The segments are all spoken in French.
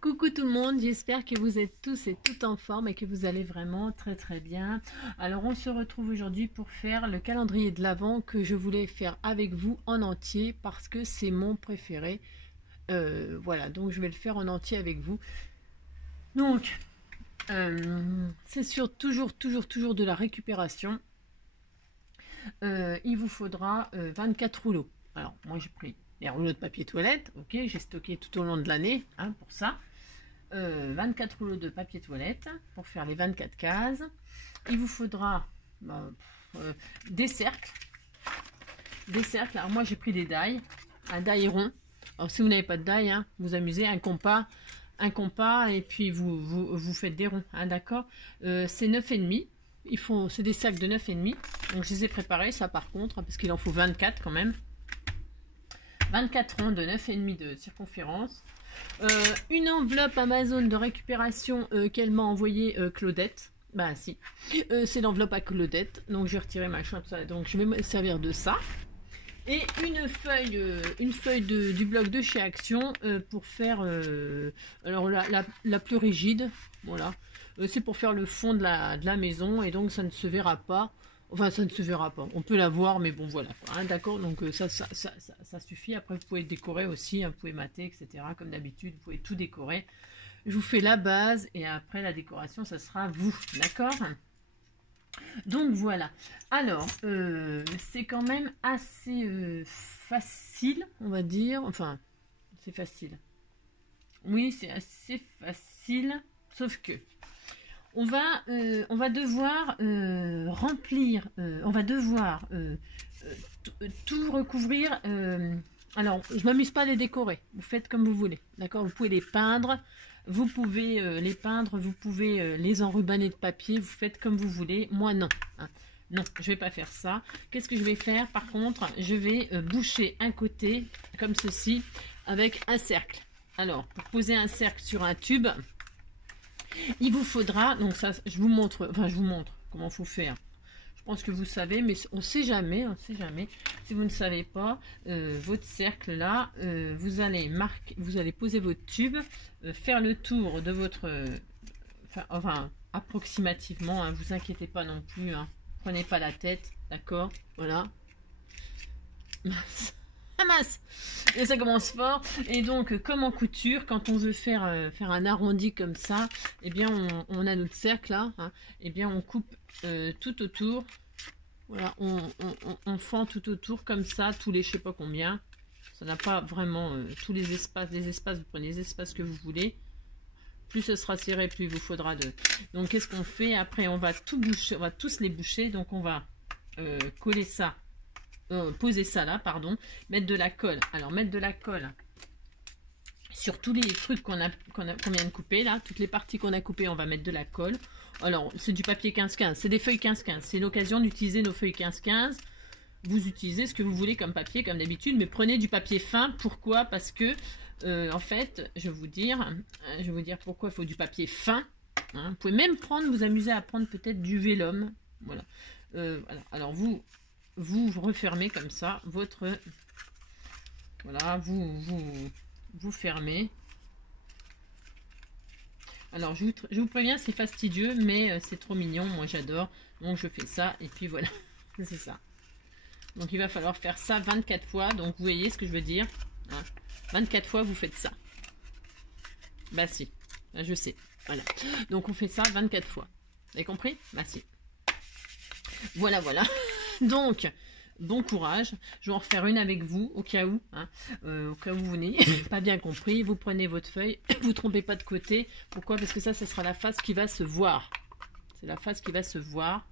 Coucou tout le monde, j'espère que vous êtes tous et toutes en forme et que vous allez vraiment très bien. Alors on se retrouve aujourd'hui pour faire le calendrier de l'Avent que je voulais faire avec vous en entier parce que c'est mon préféré. Voilà, donc je vais le faire en entier avec vous. Donc, c'est sur toujours de la récupération. Il vous faudra 24 rouleaux. Alors moi j'ai pris les rouleaux de papier toilette, ok, j'ai stocké tout au long de l'année pour ça. 24 rouleaux de papier toilette pour faire les 24 cases. Il vous faudra des cercles. Alors moi j'ai pris des die, un die rond. Alors si vous n'avez pas de die, vous amusez, un compas et puis vous faites des ronds, d'accord. C'est 9,5. C'est des cercles de 9,5. Donc je les ai préparés, ça par contre, parce qu'il en faut 24 quand même. 24 ronds de 9,5 de circonférence. Une enveloppe Amazon de récupération qu'elle m'a envoyée Claudette. Bah si, c'est l'enveloppe à Claudette. Donc je vais retirer ma chambre, donc je vais me servir de ça. Et une feuille du blog de chez Action pour faire alors la plus rigide. Voilà, c'est pour faire le fond de la maison et donc ça ne se verra pas. Enfin, ça ne se verra pas. On peut la voir, mais bon, voilà. D'accord, donc ça suffit. Après, vous pouvez décorer aussi. Vous pouvez mater, etc. Comme d'habitude, vous pouvez tout décorer. Je vous fais la base et après, la décoration, ça sera vous. D'accord? Donc, voilà. Alors, c'est quand même assez facile, on va dire. Enfin, c'est facile. Oui, c'est assez facile. Sauf que... on va devoir remplir, on va devoir tout recouvrir. Alors, je m'amuse pas à les décorer. Vous faites comme vous voulez, d'accord. Vous pouvez les peindre, vous pouvez vous pouvez les enrubanner de papier. Vous faites comme vous voulez. Moi, non. Non, je vais pas faire ça. Qu'est-ce que je vais faire? Par contre, je vais boucher un côté comme ceci avec un cercle. Alors, pour poser un cercle sur un tube, il vous faudra, donc ça je vous montre comment il faut faire. Je pense que vous savez, mais on sait jamais, si vous ne savez pas, votre cercle là, vous allez poser votre tube, faire le tour de votre, enfin approximativement, vous inquiétez pas non plus, prenez pas la tête, d'accord, voilà. Masse. Et ça commence fort. Et donc, comme en couture, quand on veut faire un arrondi comme ça, eh bien, on a notre cercle là. Eh bien, on coupe tout autour. Voilà, on fend tout autour comme ça, tous les je sais pas combien. Ça n'a pas vraiment tous les espaces. Les espaces, vous prenez les espaces que vous voulez. Plus ce sera serré, plus il vous faudra de. Donc, qu'est-ce qu'on fait? Après, on va tout boucher, on va tous les boucher. Donc, on va coller ça. Poser ça là, pardon, mettre de la colle. Alors mettre de la colle sur tous les trucs qu'on vient de couper là, toutes les parties qu'on a coupées, on va mettre de la colle. Alors c'est du papier 15-15, c'est des feuilles 15-15, c'est l'occasion d'utiliser nos feuilles 15-15. Vous utilisez ce que vous voulez comme papier comme d'habitude, mais prenez du papier fin. Pourquoi? Parce que en fait, je vais vous dire pourquoi il faut du papier fin. Vous pouvez même vous amuser à prendre peut-être du vélum. Voilà. Voilà. Alors vous refermez comme ça votre, voilà, vous fermez. Alors je vous préviens, c'est fastidieux, mais c'est trop mignon, moi j'adore, donc je fais ça et puis voilà. C'est ça. Donc il va falloir faire ça 24 fois, donc vous voyez ce que je veux dire, 24 fois vous faites ça. Bah si, là, je sais, voilà. Donc on fait ça 24 fois, vous avez compris? Bah si. Voilà. Donc, bon courage. Je vais en refaire une avec vous, au cas où. Au cas où vous n'ayez pas bien compris. Vous prenez votre feuille, vous trompez pas de côté. Pourquoi? Parce que ça sera la face qui va se voir. C'est la face qui va se voir.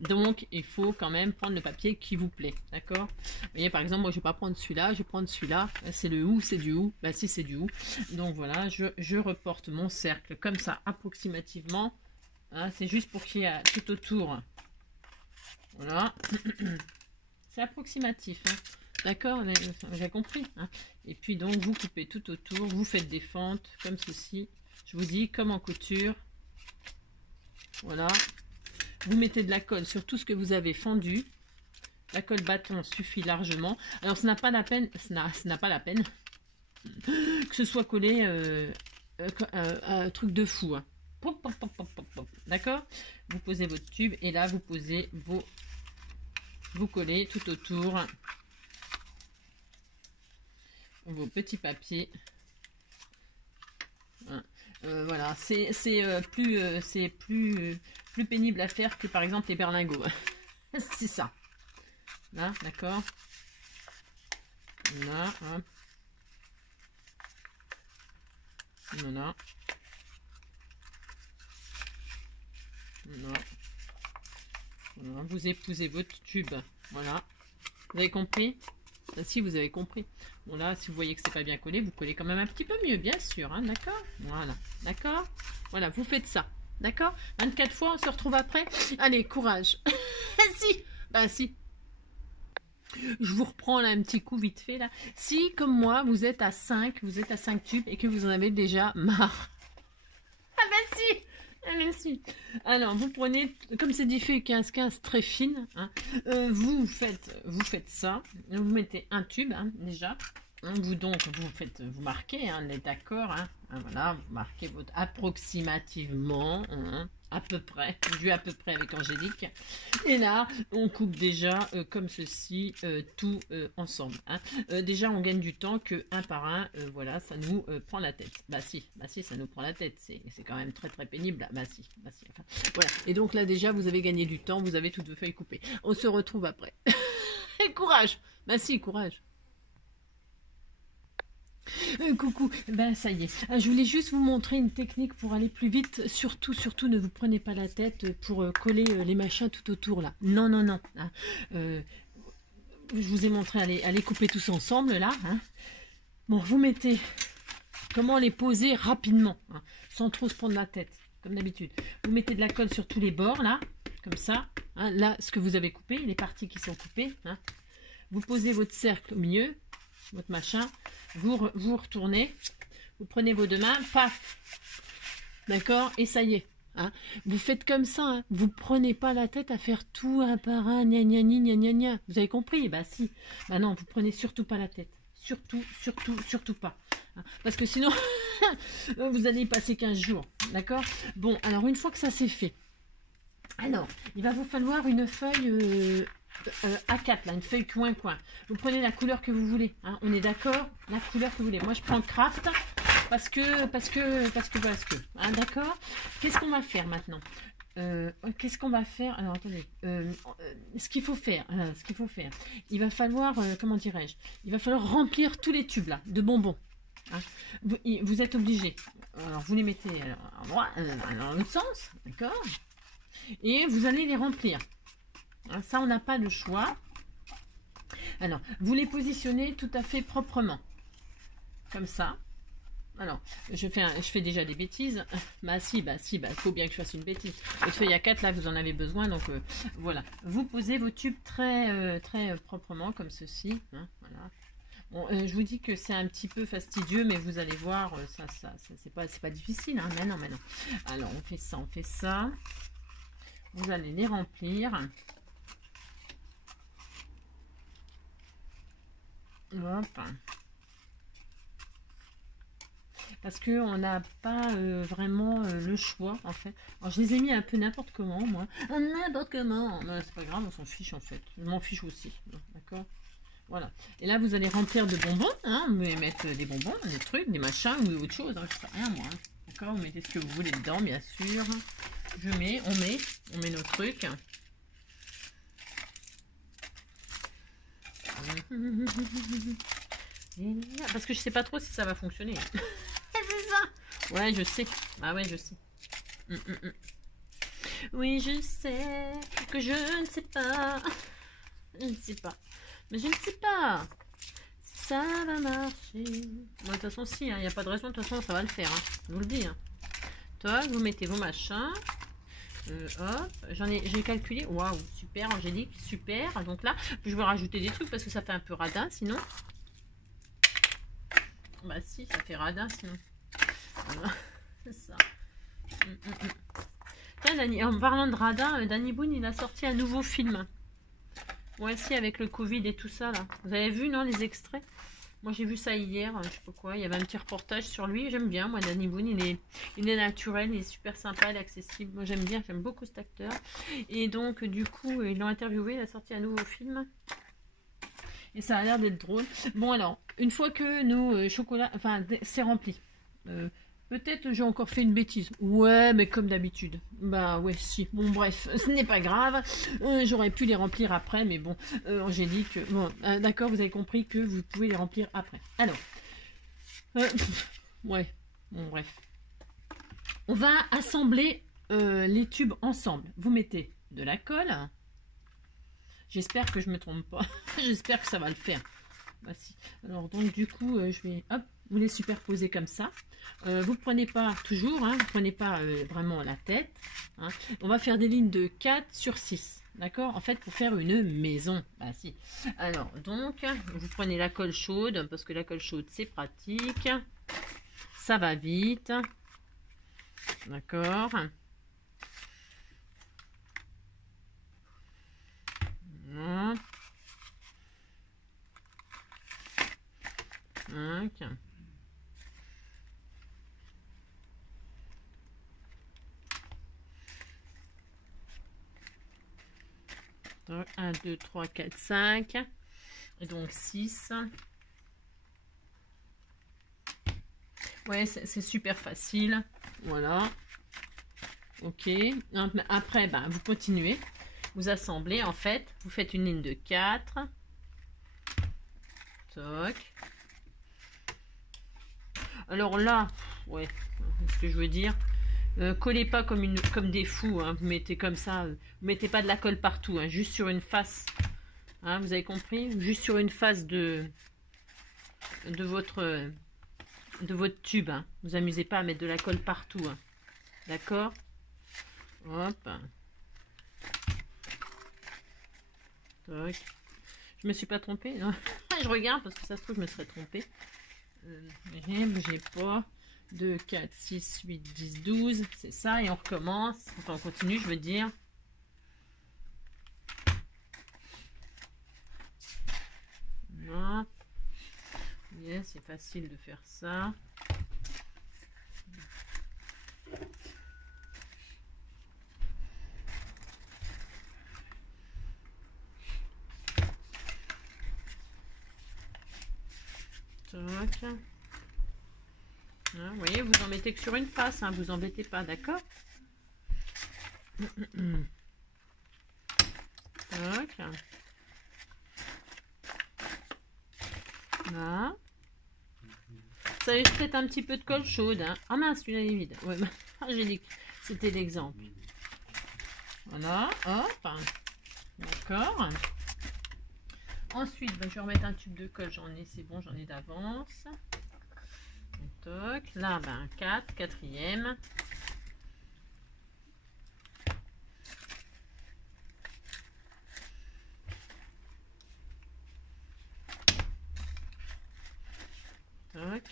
Donc, il faut quand même prendre le papier qui vous plaît. D'accord? Vous voyez, par exemple, moi, je vais pas prendre celui-là. Je vais prendre celui-là. C'est le ou, c'est du ou. Bah si, c'est du ou. Donc, voilà, je reporte mon cercle comme ça, approximativement. C'est juste pour qu'il y ait tout autour... Voilà, c'est approximatif, d'accord, j'ai compris. Et puis donc vous coupez tout autour, vous faites des fentes comme ceci. Je vous dis comme en couture. Voilà, vous mettez de la colle sur tout ce que vous avez fendu. La colle bâton suffit largement. Alors ça n'a pas la peine, que ce soit collé un truc de fou. Hein. D'accord? Vous posez votre tube et là vous posez vous collez tout autour vos petits papiers. Voilà, c'est plus pénible à faire que par exemple les berlingots. C'est ça. Là, d'accord. Là, hop. Voilà. Voilà. Voilà. Vous épousez votre tube. Voilà. Vous avez compris? Ah, si, vous avez compris. Bon, là, si vous voyez que c'est pas bien collé, vous collez quand même un petit peu mieux, bien sûr. Hein, d'accord? Voilà. D'accord? Voilà, vous faites ça. D'accord? 24 fois, on se retrouve après. Allez, courage. Si. Ben, si. Je vous reprends là un petit coup vite fait là. Si, comme moi, vous êtes à 5 tubes et que vous en avez déjà marre. Ah ben si! Ah ben si! Alors, vous prenez, comme c'est des feuilles 15-15 très fines, hein, vous faites ça. Vous mettez un tube hein, déjà. Vous marquez, hein, on est d'accord, hein, voilà, vous marquez votre approximativement, hein, à peu près, du à peu près avec Angélique. Et là, on coupe déjà comme ceci, tout ensemble. Hein. Déjà, on gagne du temps que un par un, voilà, ça nous prend la tête. Bah si, ça nous prend la tête, c'est quand même très très pénible. Là. Bah si, enfin, voilà. Et donc là, déjà, vous avez gagné du temps, vous avez toutes vos feuilles coupées. On se retrouve après. Et courage! Bah si, courage! Coucou, ben ça y est. Je voulais juste vous montrer une technique pour aller plus vite. Surtout, ne vous prenez pas la tête pour coller les machins tout autour là. Non. Hein. Je vous ai montré à les couper tous ensemble là. Hein. Bon, vous mettez comment les poser rapidement, hein, sans trop se prendre la tête, comme d'habitude. Vous mettez de la colle sur tous les bords là, comme ça. Hein. Là, ce que vous avez coupé, les parties qui sont coupées. Hein. Vous posez votre cercle au milieu. Votre machin, vous retournez, vous prenez vos deux mains, paf, d'accord, et ça y est, hein. Vous faites comme ça, hein. Vous prenez pas la tête à faire tout un par un, gna gna gna gna gna, vous avez compris? Bah si, bah non, vous prenez surtout pas la tête, surtout pas, hein. Parce que sinon, vous allez y passer 15 jours, d'accord? Bon, alors une fois que ça c'est fait, alors, il va vous falloir une feuille... A4 là, une feuille coin. Vous prenez la couleur que vous voulez, hein, on est d'accord, la couleur que vous voulez. Moi je prends craft parce que, hein, d'accord. Qu'est-ce qu'on va faire maintenant? Qu'est-ce qu'on va faire? Alors attendez, ce qu'il faut faire, il va falloir, comment dirais-je, il va falloir remplir tous les tubes là de bonbons. Hein. Vous êtes obligé. Alors vous les mettez dans l'autre sens, d'accord, et vous allez les remplir. Ça, on n'a pas le choix. Alors, vous les positionnez tout à fait proprement. Comme ça. Alors, je fais déjà des bêtises. Bah si, il faut bien que je fasse une bêtise. Les feuilles à 4, là, vous en avez besoin. Donc, voilà. Vous posez vos tubes très proprement, comme ceci. Hein, voilà. Bon, je vous dis que c'est un petit peu fastidieux, mais vous allez voir, c'est pas difficile. Hein. Mais non. Alors, on fait ça. Vous allez les remplir. Hop. Parce que on n'a pas vraiment le choix en fait. Alors je les ai mis un peu n'importe comment moi. N'importe comment. C'est pas grave, on s'en fiche en fait. Je m'en fiche aussi. D'accord. Voilà. Et là vous allez remplir de bonbons. Hein. Vous pouvez mettre des bonbons, des trucs, des machins ou autre chose. Hein. Je sais rien moi. Hein. D'accord. Vous mettez ce que vous voulez dedans bien sûr. On met nos trucs. Parce que je sais pas trop si ça va fonctionner. C'est ça. Ouais, je sais. Ah ouais, je sais. Oui, je sais que je ne sais pas. Je ne sais pas. Mais je ne sais pas si ça va marcher. Bon, de toute façon, si, il n'y a pas de raison. De toute façon, ça va le faire. Hein. Je vous le dis. Hein. Toi, vous mettez vos machins. Hop, j'ai calculé. Waouh, super Angélique, super. Donc là, je vais rajouter des trucs parce que ça fait un peu radin sinon. Bah si, ça fait radin sinon. Voilà, c'est ça. Tiens, en parlant de radin, Danny Boone, il a sorti un nouveau film. Ouais, si, avec le Covid et tout ça là. Vous avez vu, non, les extraits? Moi j'ai vu ça hier, je sais pas quoi, il y avait un petit reportage sur lui, j'aime bien, moi Danny Boone, il est naturel, il est super sympa, il est accessible, moi j'aime bien, j'aime beaucoup cet acteur. Et donc du coup, ils l'ont interviewé, il a sorti un nouveau film. Et ça a l'air d'être drôle. Bon alors, une fois que nos chocolats, enfin c'est rempli, peut-être j'ai encore fait une bêtise. Ouais, mais comme d'habitude. Bah ouais, si. Bon bref, ce n'est pas grave. J'aurais pu les remplir après, mais bon, Angélique, bon, d'accord, vous avez compris que vous pouvez les remplir après. Alors, ouais, bon bref. On va assembler les tubes ensemble. Vous mettez de la colle. J'espère que je me trompe pas. J'espère que ça va le faire. Bah, si. Alors donc du coup, je vais hop, vous les superposer comme ça. Vous ne prenez pas toujours, hein, vous ne prenez pas vraiment la tête. Hein. On va faire des lignes de 4 sur 6. D'accord? En fait, pour faire une maison. Bah si. Alors donc, vous prenez la colle chaude, parce que la colle chaude, c'est pratique. Ça va vite. D'accord? Voilà. 1, 2, 3, 4, 5. Et donc 6. Ouais, c'est super facile. Voilà. Ok. Après, ben, vous continuez. Vous assemblez, en fait. Vous faites une ligne de 4. Toc. Alors là, ouais, ce que je veux dire, collez pas comme des fous, hein, vous mettez comme ça, vous mettez pas de la colle partout, hein, juste sur une face, hein, vous avez compris, juste sur une face de votre tube, hein. Vous amusez pas à mettre de la colle partout, hein. D'accord, hop, toc. Je me suis pas trompée, non. Je regarde parce que ça se trouve je me serais trompée. J'ai pas 2, 4, 6, 8, 10, 12, c'est ça, et on recommence, enfin on continue, je veux dire. Voilà. Yes, c'est facile de faire ça. Hein, vous voyez, vous en mettez que sur une face, hein, vous embêtez pas, d'accord? Là. Ça laisse peut-être un petit peu de colle chaude. Hein. Ah mince, celui-là est vide. Ouais, j'ai dit que c'était l'exemple. Voilà, hop. D'accord. Ensuite, ben, je vais remettre un tube de colle, j'en ai, c'est bon, j'en ai d'avance. Toc. Là, ben, 4, quatrième. Toc.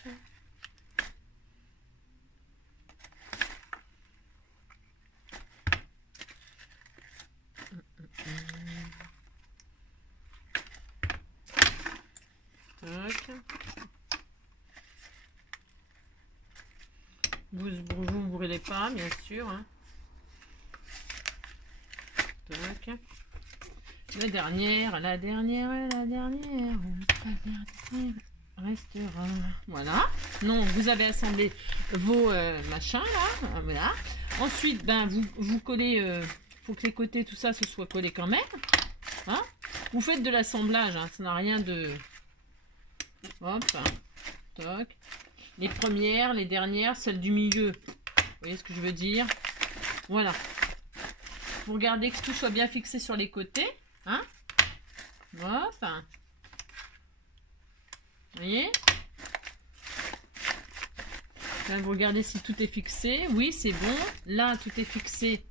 Vous brûlez pas, bien sûr. Hein. Toc. La dernière restera. Voilà. Non, vous avez assemblé vos machins là. Voilà. Ensuite, ben vous collez. Faut que les côtés, tout ça, se soit collé quand même. Hein, vous faites de l'assemblage. Hein, ça n'a rien de. Hop. Toc. Les premières, les dernières, celles du milieu. Vous voyez ce que je veux dire? Voilà. Vous regardez que tout soit bien fixé sur les côtés. Hein? Hop. Vous voyez? Là, vous regardez si tout est fixé. Oui, c'est bon. Là, tout est fixé.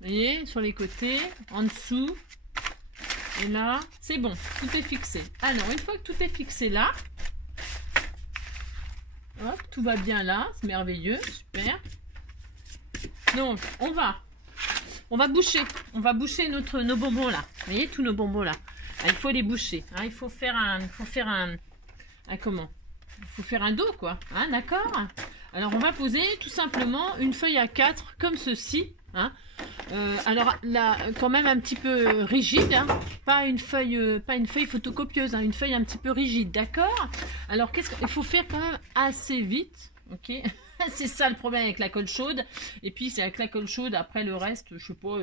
Vous voyez? Sur les côtés, en dessous. Et là, c'est bon. Tout est fixé. Alors, une fois que tout est fixé là, hop, tout va bien là. C'est merveilleux. Super. Donc, on va boucher. On va boucher nos bonbons là. Vous voyez, tous nos bonbons là. Il faut les boucher. Hein, il faut faire un Ah, comment? Il faut faire un dos, quoi. Hein, d'accord? Alors, on va poser tout simplement une feuille à 4 comme ceci. Hein. Alors, là, quand même un petit peu rigide. Hein. Pas une feuille photocopieuse. Hein, une feuille un petit peu rigide, d'accord? Alors, qu'est-ce qu'il faut faire quand même assez vite? Ok. C'est ça le problème avec la colle chaude. Et puis, c'est avec la colle chaude. Après, le reste, je sais pas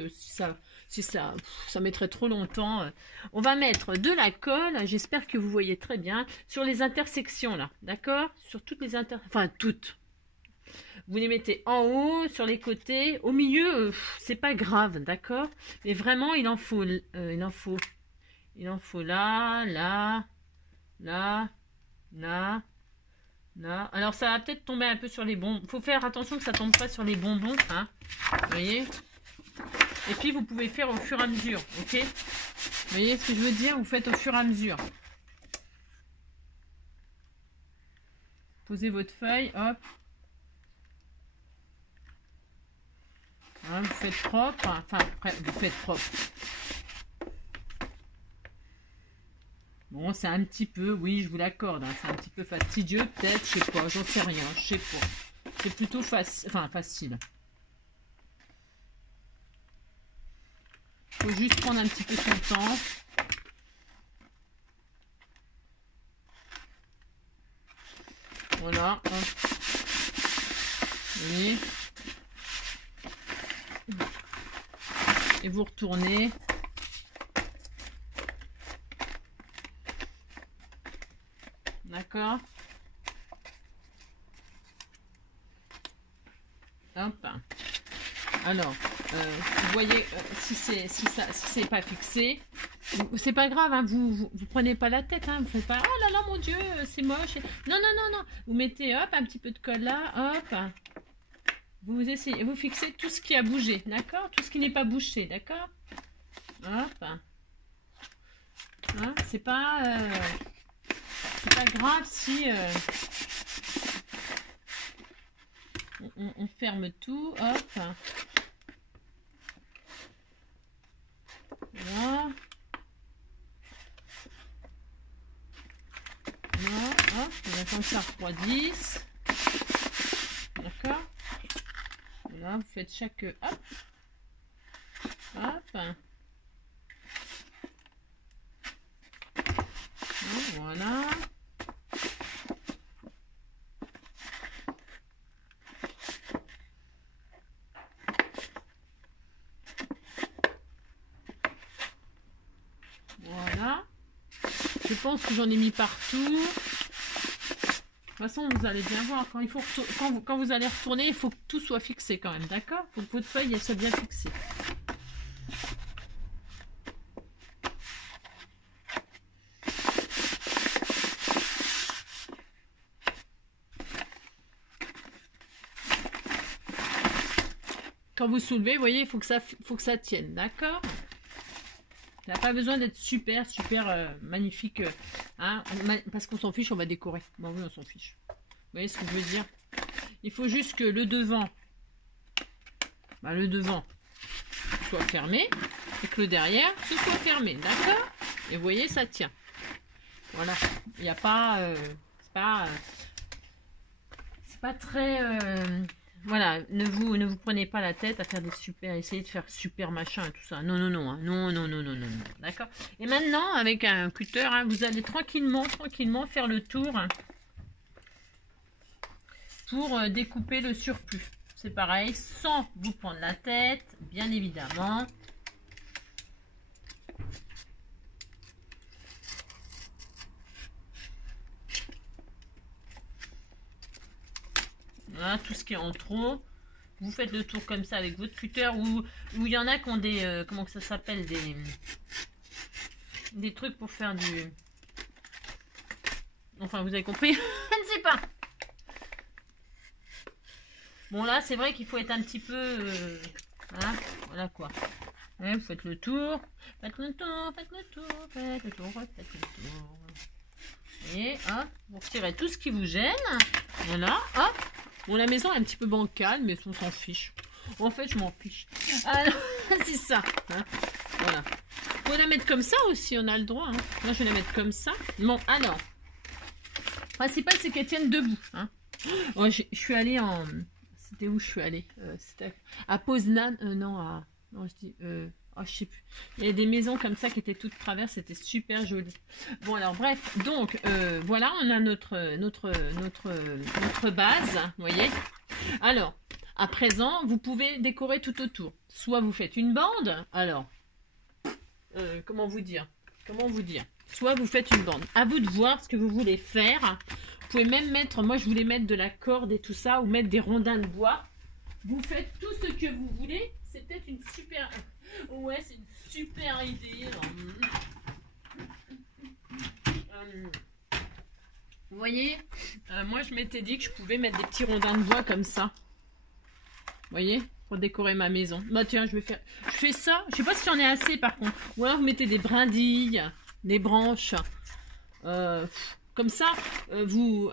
si ça mettrait trop longtemps. On va mettre de la colle. J'espère que vous voyez très bien sur les intersections là, d'accord? Sur toutes les enfin toutes. Vous les mettez en haut, sur les côtés, au milieu, c'est pas grave, d'accord? Mais vraiment, il en faut là, là, là, là. Là. Alors ça va peut-être tomber un peu sur les bonbons. Il faut faire attention que ça tombe pas sur les bonbons. Hein. Vous voyez? Et puis vous pouvez faire au fur et à mesure. Ok? Vous voyez ce que je veux dire? Vous faites au fur et à mesure. Posez votre feuille. Hop. Hein, vous faites propre. Enfin, après, vous faites propre. Bon, c'est un petit peu, oui, je vous l'accorde, hein, c'est un petit peu fastidieux, peut-être, je sais pas, j'en sais rien, je sais pas. C'est plutôt facile. Faut juste prendre un petit peu son temps. Voilà. Hop. Vous voyez. Et vous retournez. D'accord. Hop. Alors, vous voyez, si c'est pas fixé, c'est pas grave, hein, vous prenez pas la tête, hein, vous faites pas, oh là là mon Dieu, c'est moche. Non, non, non, non. Vous mettez, hop, un petit peu de colle là, hop. Vous essayez, vous fixez tout ce qui a bougé, d'accord? Tout ce qui n'est pas bouché, d'accord? Hop. Hein, c'est pas grave si on ferme tout, hop. Voilà. Voilà, hop, on attend que ça refroidisse. D'accord? Voilà, vous faites chaque hop. Hop. Voilà. Voilà. Je pense que j'en ai mis partout. De toute façon, vous allez bien voir. Quand vous allez retourner, il faut que tout soit fixé quand même. D'accord? Il faut que votre feuille elle soit bien fixée. Quand vous soulevez, vous voyez, il faut que ça tienne. D'accord? Ça n'a pas besoin d'être super magnifique. Hein, parce qu'on s'en fiche, on va décorer. Bon, oui, on s'en fiche. Vous voyez ce que je veux dire? Il faut juste que le devant soit fermé et que le derrière, ce soit fermé. D'accord? Et vous voyez, ça tient. Voilà. Il n'y a pas... c'est pas très... voilà, ne vous prenez pas la tête à faire des essayez de faire super machin et tout ça. Non, non, non, hein. Non, non, non, non, non, non. D'accord? Et maintenant, avec un cutter, hein, vous allez tranquillement faire le tour hein, pour découper le surplus. C'est pareil, sans vous prendre la tête, bien évidemment. Voilà, tout ce qui est en trop. Vous faites le tour comme ça avec votre cutter ou il y en a qui ont des... comment que ça s'appelle? Des trucs pour faire du... Enfin, vous avez compris? Je ne sais pas. Bon, là, c'est vrai qu'il faut être un petit peu... hein, voilà quoi. Ouais, vous faites le tour. Faites le tour, faites le tour, faites le tour, faites le tour. Et hop, vous retirez tout ce qui vous gêne. Voilà, hop. Bon, la maison est un petit peu bancale, mais on s'en fiche. En fait, je m'en fiche. Alors, c'est ça. Hein. Voilà. Faut la mettre comme ça aussi, on a le droit. Hein. Moi, je vais la mettre comme ça. Bon, alors. principal, c'est qu'elles tiennent debout. Hein. Oh, je suis allée en... C'était où je suis allée C'était à Poznan. Non, à... Non, je dis... Oh, je sais plus. Il y a des maisons comme ça qui étaient toutes traverses, c'était super joli. Bon, alors bref, donc voilà, on a notre base, vous voyez. Alors, à présent, vous pouvez décorer tout autour. Soit vous faites une bande, alors, comment vous dire? Soit vous faites une bande. À vous de voir ce que vous voulez faire. Vous pouvez même mettre, moi je voulais mettre de la corde et tout ça, ou mettre des rondins de bois. Vous faites tout ce que vous voulez. C'est peut-être une super... Ouais, c'est une super idée. Vous voyez, moi je m'étais dit que je pouvais mettre des petits rondins de bois comme ça. Vous voyez, pour décorer ma maison. Bah tiens, je fais ça. Je sais pas si j'en ai assez par contre. Ou alors vous mettez des brindilles, des branches. Comme ça, vous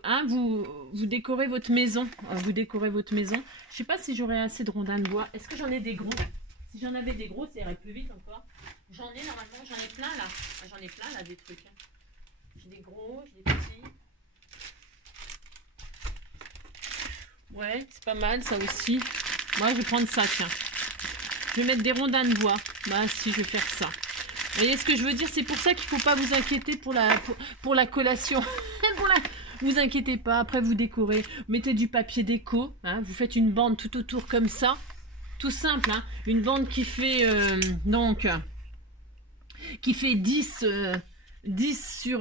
décorez votre maison. Vous décorez votre maison. Je sais pas si j'aurai assez de rondins de bois. Est-ce que j'en ai des gros? Si j'en avais des gros, ça irait plus vite encore. J'en ai normalement, j'en ai plein là. J'en ai plein là des trucs. J'ai des gros, j'ai des petits. Ouais, c'est pas mal ça aussi. Moi, je vais prendre ça, tiens. Je vais mettre des rondins de bois. Bah si, je vais faire ça. Vous voyez ce que je veux dire? C'est pour ça qu'il ne faut pas vous inquiéter pour la collation. Vous inquiétez pas, après vous décorez. Mettez du papier déco. Hein, vous faites une bande tout autour comme ça. Tout simple, hein, une bande qui fait qui fait 10 sur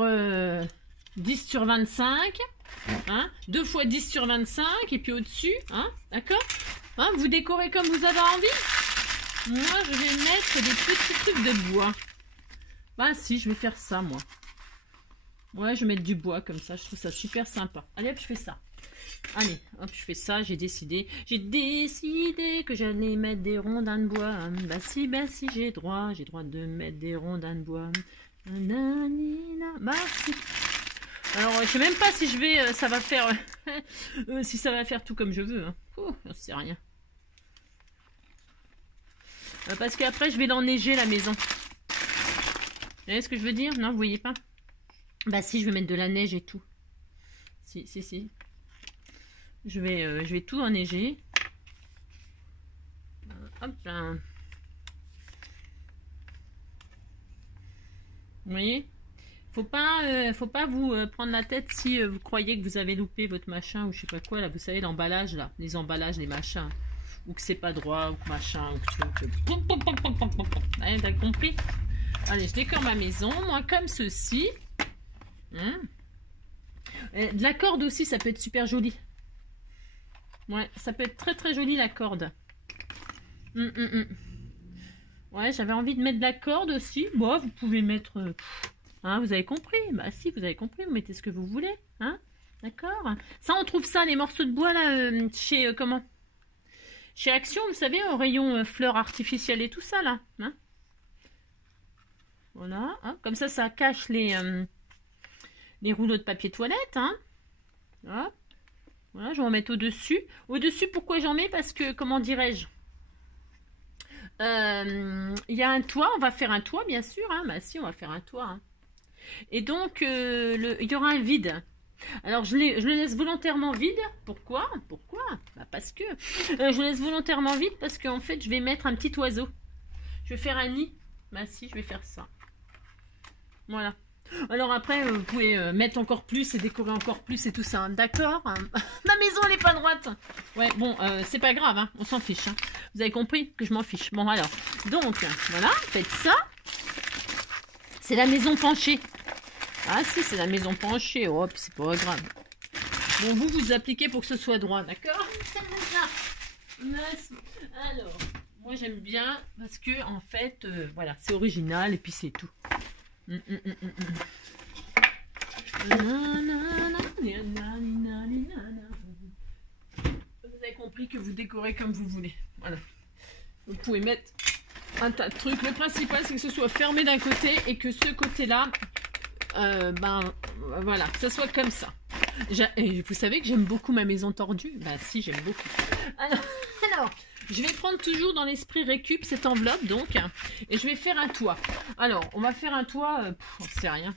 25, hein, 2 fois 10 sur 25 et puis au-dessus, hein, d'accord, hein, vous décorez comme vous avez envie. Moi, je vais mettre des petits trucs de bois. Bah si, je vais faire ça, moi. Ouais, je vais mettre du bois comme ça, je trouve ça super sympa. Allez hop, je fais ça. Allez, hop, je fais ça, j'ai décidé que j'allais mettre des rondins de bois. Bah si, j'ai droit de mettre des rondins de bois. Bah si. Alors, je sais même pas si je vais, ça va faire, si ça va faire tout comme je veux. Hein. Oh, j'en sais rien. Parce qu'après, je vais l'enneiger la maison. Vous voyez ce que je veux dire? Non, vous voyez pas? Bah si, je vais mettre de la neige et tout. Si. Je vais tout enneiger. Hop là. Vous voyez? Faut pas vous prendre la tête si vous croyez que vous avez loupé votre machin ou je sais pas quoi là. Vous savez l'emballage là, les emballages, les machins, ou que c'est pas droit ou que machin ou que allez, t'as compris? Allez, je décore ma maison, moi comme ceci. De la corde aussi, ça peut être super joli. Ouais, ça peut être très très joli la corde. Ouais, j'avais envie de mettre de la corde aussi. Bon, vous pouvez mettre... hein, vous avez compris? Bah si, vous avez compris, vous mettez ce que vous voulez. Hein, d'accord? Ça, on trouve ça, les morceaux de bois là, chez... comment? Chez Action, vous savez, au rayon fleurs artificielles et tout ça là. Hein, voilà, hein, comme ça cache les rouleaux de papier toilette. Hein. Voilà. Voilà, je vais en mettre au-dessus. Au-dessus, pourquoi j'en mets? Parce que, comment dirais-je, il y a un toit, on va faire un toit, bien sûr. Hein. Bah si, on va faire un toit. Hein. Et donc, il y aura un vide. Alors, je le laisse volontairement vide. Pourquoi? Bah, parce que je le laisse volontairement vide parce qu'en fait, je vais mettre un petit oiseau. Je vais faire un nid. Bah si, je vais faire ça. Voilà. Alors après, vous pouvez mettre encore plus et décorer encore plus et tout ça. Hein. D'accord? Ma maison, elle n'est pas droite. Ouais, bon, c'est pas grave, hein. On s'en fiche. Hein. Vous avez compris que je m'en fiche. Bon, alors. Donc, voilà, faites ça. C'est la maison penchée. Ah si, c'est la maison penchée. Oh, c'est pas grave. Bon, vous appliquez pour que ce soit droit, d'accord? Alors, moi j'aime bien parce que, en fait, voilà, c'est original et puis c'est tout. Vous avez compris que vous décorez comme vous voulez. Voilà. Vous pouvez mettre un tas de trucs. Le principal, c'est que ce soit fermé d'un côté et que ce côté-là, voilà, que ce soit comme ça. Et vous savez que j'aime beaucoup ma maison tordue. Bah si, j'aime beaucoup. Alors, je vais prendre toujours dans l'esprit récup cette enveloppe, donc, et je vais faire un toit. Alors, on va faire un toit, on ne sait rien.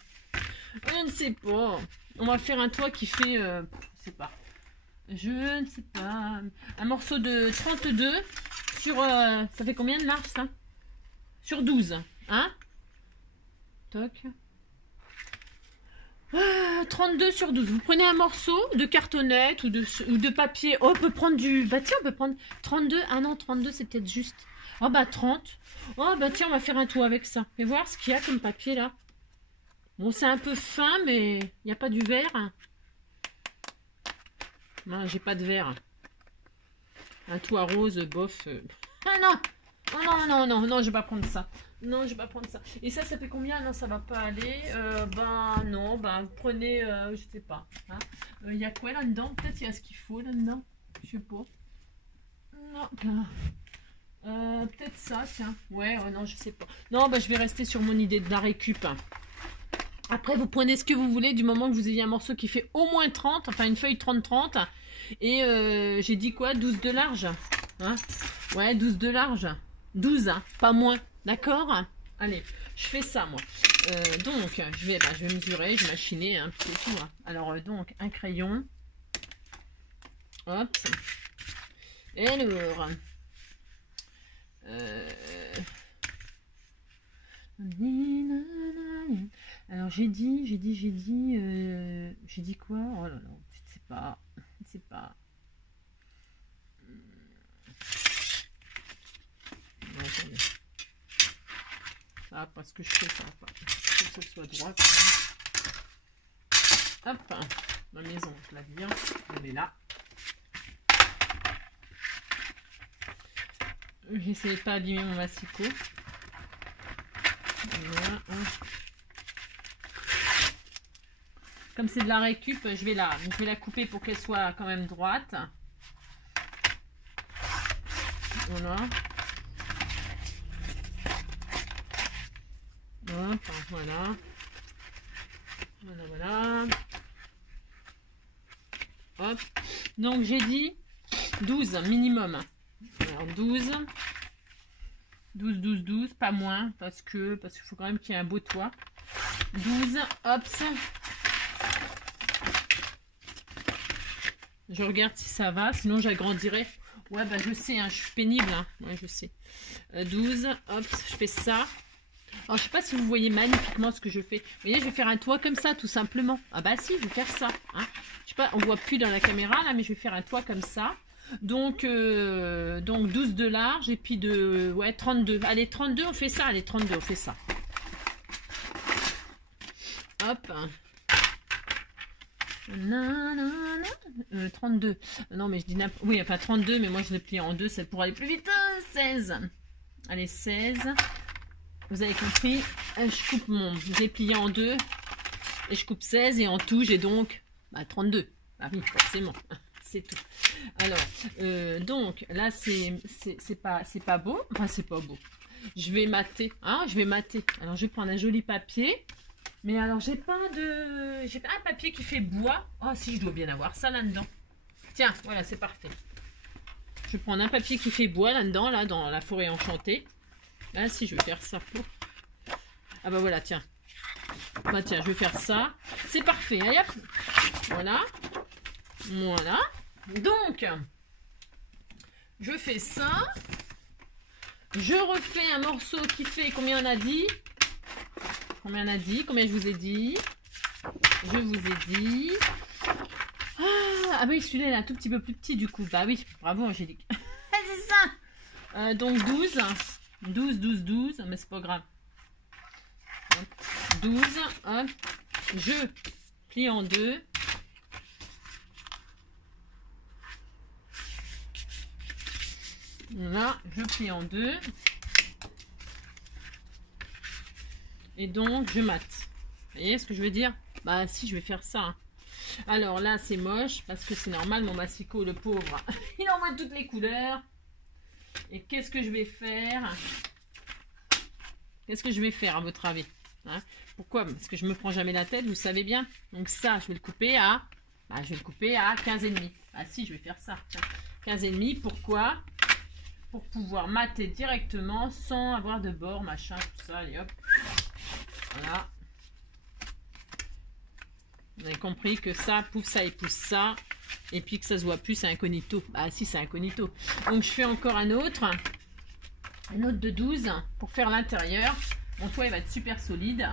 Je ne sais pas. On va faire un toit qui fait, je sais pas. Je ne sais pas. Un morceau de 32 sur... ça fait combien de large ça? Sur 12. Hein? Toc. 32 sur 12. Vous prenez un morceau de cartonnette ou de papier. Oh, on peut prendre du... Bah tiens, on peut prendre 32. Ah non, 32 c'est peut-être juste. Oh bah 30. Oh bah tiens, on va faire un toit avec ça. Et voir ce qu'il y a comme papier là. Bon, c'est un peu fin, mais il n'y a pas du verre. Non, j'ai pas de verre. Un toit rose, bof. Ah non! Oh non, non, non, non, je vais pas prendre ça. Non, je vais pas prendre ça. Et ça fait combien? Non, ça va pas aller. Ben non, ben vous prenez, je sais pas. Hein. Y a quoi là-dedans? Peut-être il y a ce qu'il faut là-dedans. Je sais pas. Non, peut-être ça, tiens. Ouais, non, je sais pas. Non, bah je vais rester sur mon idée de la récup. Après, vous prenez ce que vous voulez du moment que vous ayez un morceau qui fait au moins 30, enfin une feuille 30-30. Et j'ai dit quoi? 12 de large. Hein? Ouais, 12 de large. 12, hein, pas moins. D'accord? Allez, je fais ça, moi. Donc, je vais mesurer, je vais machiner un petit peu tout. Hein. Alors, donc, un crayon. Hop. Et alors... Alors, j'ai dit quoi? Oh là là, je ne sais pas. Je ne sais pas. Non, attendez. Ah, parce que je fais ça. Pas. Il faut que ça soit droit. Hop, ma maison, je la viens. Elle est là. J'essaie de pas abîmer mon massicot. Voilà. Comme c'est de la récup, je vais la couper pour qu'elle soit quand même droite. Voilà. Hop, voilà. Voilà, voilà. Hop. Donc j'ai dit 12 minimum. Alors 12. 12, pas moins, parce qu'il faut quand même qu'il y ait un beau toit. 12, hop. Je regarde si ça va, sinon j'agrandirai. Ouais, bah je sais, hein, je suis pénible. Hein. Ouais, je sais. 12, hop, je fais ça. Alors, je sais pas si vous voyez magnifiquement ce que je fais. Vous voyez, je vais faire un toit comme ça, tout simplement. Ah bah si, je vais faire ça. Hein. Je sais pas, on voit plus dans la caméra, là, mais je vais faire un toit comme ça. Donc 12 de large et puis de... Ouais, 32. Allez, 32, on fait ça. Allez, 32, on fait ça. Hop. 32. Non, mais je dis n'importe... Oui, enfin 32, mais moi je l'ai plié en deux, c'est pour aller plus vite. 16. Allez, 16. Vous avez compris, je coupe je l'ai plié en deux et je coupe 16 et en tout j'ai donc 32. Ah oui, forcément, c'est tout. Alors, donc là c'est pas beau, enfin c'est pas beau. Je vais mater, hein, je vais mater. Alors je vais prendre un joli papier, mais alors j'ai pas un papier qui fait bois. Oh si, je dois bien avoir ça là-dedans. Tiens, voilà, c'est parfait. Je vais prendre un papier qui fait bois là-dedans, là dans la forêt enchantée. Ah si, je vais faire ça. Ah bah voilà, tiens. Bah tiens, je vais faire ça. C'est parfait. Allez, hop. Voilà. Voilà. Donc, je fais ça. Je refais un morceau qui fait... Combien on a dit? Combien on a dit? Combien je vous ai dit? Je vous ai dit... Ah bah oui, celui-là est un tout petit peu plus petit du coup. Bah oui, bravo Angélique. C'est ça. Donc 12. 12, mais c'est pas grave. 12, hop, je plie en deux. Là, je plie en deux. Et donc, je mate. Vous voyez ce que je veux dire? Bah si, je vais faire ça. Hein. Alors là, c'est moche, parce que c'est normal, mon massicot, le pauvre, il envoie toutes les couleurs. Et qu'est-ce que je vais faire? Qu'est-ce que je vais faire à votre avis? Hein? Pourquoi? Parce que je me prends jamais la tête, vous savez bien. Donc ça, je vais le couper à... Bah, je vais le couper à 15,5. Ah si, je vais faire ça. 15,5, pourquoi? Pour pouvoir mater directement sans avoir de bord, machin, tout ça. Allez hop. Voilà. Vous avez compris que ça, pouf, ça épouse ça. Et puis que ça se voit plus, c'est incognito. Bah si, c'est incognito. Donc je fais encore un autre. Un autre de 12 pour faire l'intérieur. Mon toit, il va être super solide.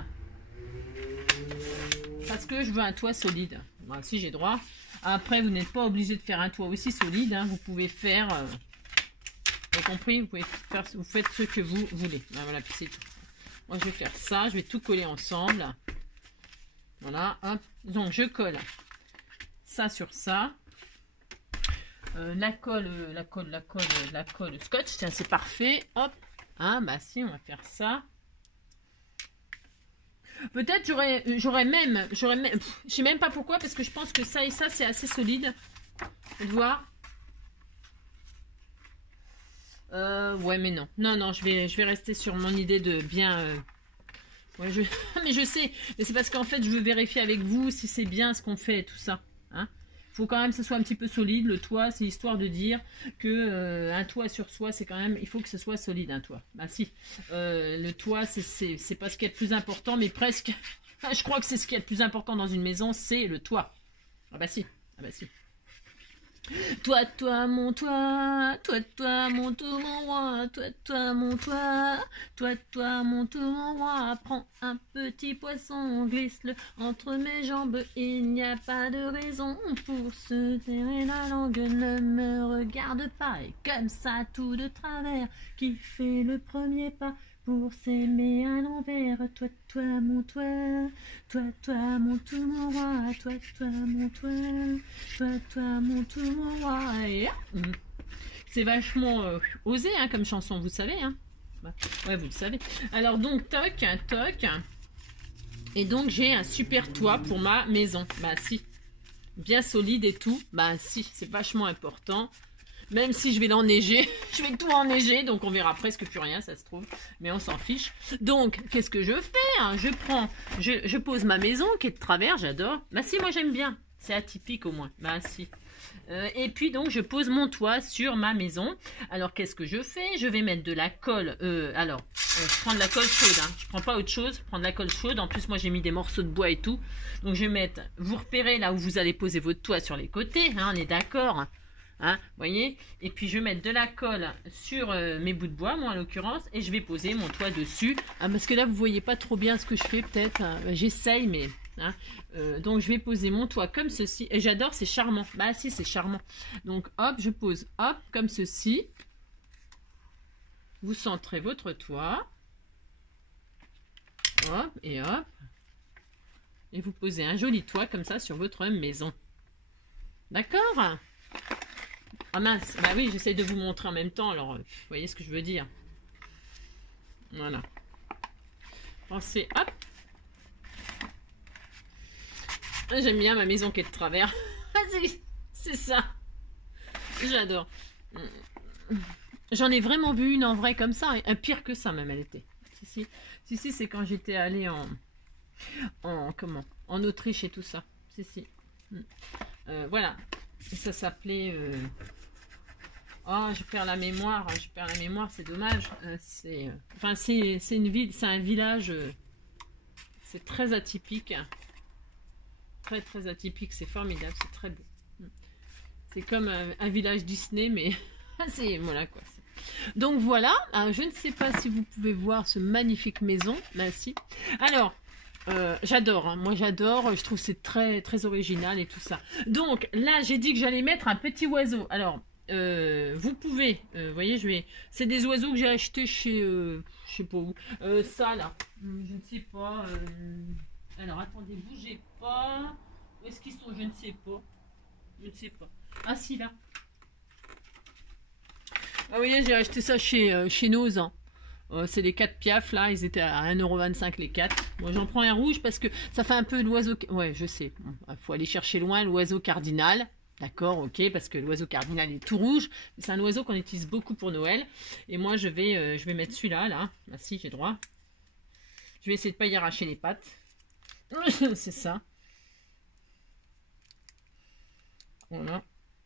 Parce que je veux un toit solide. Moi aussi, j'ai droit. Après, vous n'êtes pas obligé de faire un toit aussi solide. Hein. Vous pouvez faire... vous avez compris? Vous pouvez faire, vous faites ce que vous voulez. Ah, voilà, puis c'est tout. Moi, je vais faire ça. Je vais tout coller ensemble. Voilà, hop. Donc, je colle ça sur ça. La colle scotch. Tiens, c'est parfait. Hop. Ah, bah si, on va faire ça. Peut-être j'aurais même, je sais même pas pourquoi, parce que je pense que ça et ça, c'est assez solide. Vous pouvez voir. Ouais, mais non. Non, je vais rester sur mon idée de bien... Ouais, mais je sais. Mais c'est parce qu'en fait, je veux vérifier avec vous si c'est bien ce qu'on fait et tout ça. Hein. Faut quand même que ce soit un petit peu solide. Le toit, c'est histoire de dire que un toit sur soi, c'est quand même... Il faut que ce soit solide, un toit. Bah si. Le toit, c'est pas ce qui est le plus important, mais presque... Je crois que c'est ce qui est le plus important dans une maison, c'est le toit. Ah bah si. Ah bah si. Toi, mon toit, toi, mon tout, mon roi, toi, mon toit, toi, mon tout, mon roi, prends un petit poisson, glisse-le entre mes jambes, il n'y a pas de raison pour se serrer la langue, ne me regarde pas, et comme ça, tout de travers, qui fait le premier pas pour s'aimer à l'envers, toi, mon toit, toi, mon tout, mon roi, toi, mon toit, toi, mon tout, mon roi. Et... c'est vachement osé hein, comme chanson, vous savez. Hein. Ouais, vous le savez. Alors donc, toc, toc. Et donc, j'ai un super toit pour ma maison. Bah si. Bien solide et tout. Bah si, c'est vachement important. Même si je vais l'enneiger, je vais tout enneiger, donc on verra presque plus rien, ça se trouve. Mais on s'en fiche. Donc, qu'est-ce que je fais? Je pose ma maison qui est de travers, j'adore. Bah si, moi j'aime bien. C'est atypique au moins. Bah si. Et puis donc, je pose mon toit sur ma maison. Alors, qu'est-ce que je fais? Je vais mettre de la colle. Je prends de la colle chaude. Hein. Je prends pas autre chose. Je prends de la colle chaude. En plus, moi, j'ai mis des morceaux de bois et tout. Donc, je vais mettre... Vous repérez là où vous allez poser votre toit sur les côtés. Hein, on est d'accord. Hein, voyez, et puis je vais mettre de la colle sur mes bouts de bois, moi en l'occurrence, et je vais poser mon toit dessus. Ah, parce que là vous voyez pas trop bien ce que je fais peut-être. Hein. J'essaye, mais hein, donc je vais poser mon toit comme ceci. Et j'adore, c'est charmant. Bah si, c'est charmant. Donc hop, je pose hop comme ceci. Vous centrez votre toit. Hop et hop. Et vous posez un joli toit comme ça sur votre maison. D'accord? Ah mince, bah oui, j'essaie de vous montrer en même temps, alors vous voyez ce que je veux dire. Voilà. Pensez, hop. J'aime bien ma maison qui est de travers. C'est ça. J'adore. J'en ai vraiment vu une en vrai comme ça, et pire que ça même elle était. Si, c'est quand j'étais allée en Autriche et tout ça. Si. Voilà. Ça s'appelait... Oh, je perds la mémoire, c'est dommage. C'est une ville, c'est un village. C'est très atypique. Très atypique, c'est formidable, c'est très beau. C'est comme un village Disney, mais c'est voilà quoi. Donc voilà, je ne sais pas si vous pouvez voir ce magnifique maison. Là, si. Alors, j'adore, hein. Moi j'adore, je trouve c'est très original et tout ça. Donc là, j'ai dit que j'allais mettre un petit oiseau. Alors, vous pouvez, vous voyez, c'est des oiseaux que j'ai achetés chez, je sais pas où, ça là, je ne sais pas, alors attendez, bougez pas, où est-ce qu'ils sont, je ne sais pas, ah si là, ah, vous voyez, j'ai acheté ça chez Noz, hein. C'est les 4 piafs là, ils étaient à 1,25 € les 4. Moi j'en prends un rouge parce que ça fait un peu l'oiseau, ouais je sais, bon, faut aller chercher loin l'oiseau cardinal. D'accord, ok, parce que l'oiseau cardinal est tout rouge. C'est un oiseau qu'on utilise beaucoup pour Noël. Et moi, je vais mettre celui-là, là. Ah si, j'ai droit. Je vais essayer de ne pas y arracher les pattes. C'est ça. Voilà.